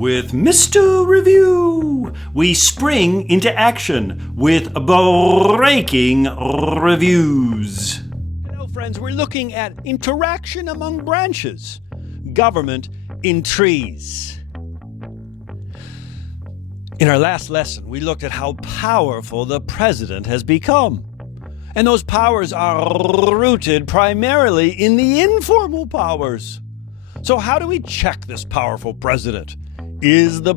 with Mr. Review. We spring into action with breaking reviews. Hello, friends. We're looking at interaction among branches. Government in trees. In our last lesson, we looked at how powerful the president has become. And those powers are rooted primarily in the informal powers. So how do we check this powerful president? Is the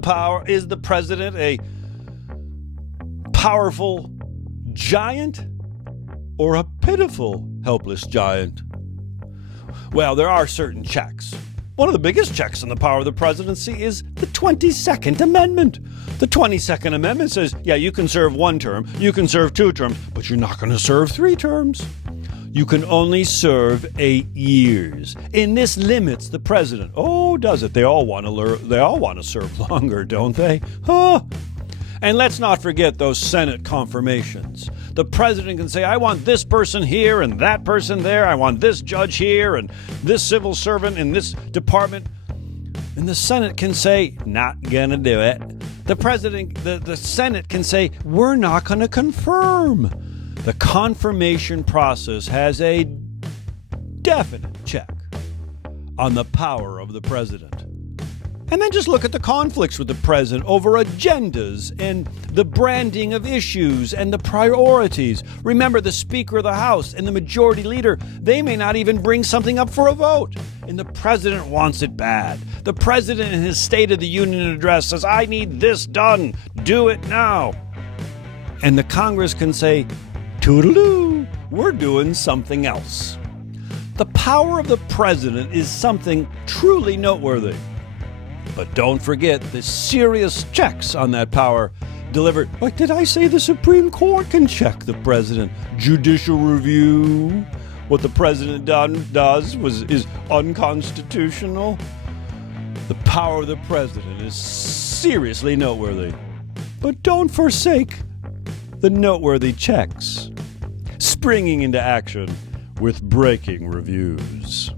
president a powerful giant or a pitiful, helpless giant? Well, there are certain checks. One of the biggest checks on the power of the presidency is the 22nd Amendment. The 22nd Amendment says, yeah, you can serve 1 term, you can serve 2 terms, but you're not going to serve 3 terms. You can only serve 8 years. And this limits the president. Oh, does it? They all want to serve longer, don't they? Huh? And let's not forget those Senate confirmations. The president can say, I want this person here and that person there. I want this judge here and this civil servant in this department. And the Senate can say, not gonna do it. The Senate can say, we're not gonna confirm. The confirmation process has a definite check on the power of the president. And then just look at the conflicts with the president over agendas and the branding of issues and the priorities. Remember, the Speaker of the House and the Majority Leader, they may not even bring something up for a vote. And the president wants it bad. The president in his State of the Union address says, I need this done. Do it now. And the Congress can say, toodaloo, we're doing something else. The power of the president is something truly noteworthy. But don't forget the serious checks on that power delivered. Like, did I say the Supreme Court can check the president? Judicial review. What the president does is unconstitutional. The power of the president is seriously noteworthy. But don't forsake the noteworthy checks. Springing into action with breaking reviews.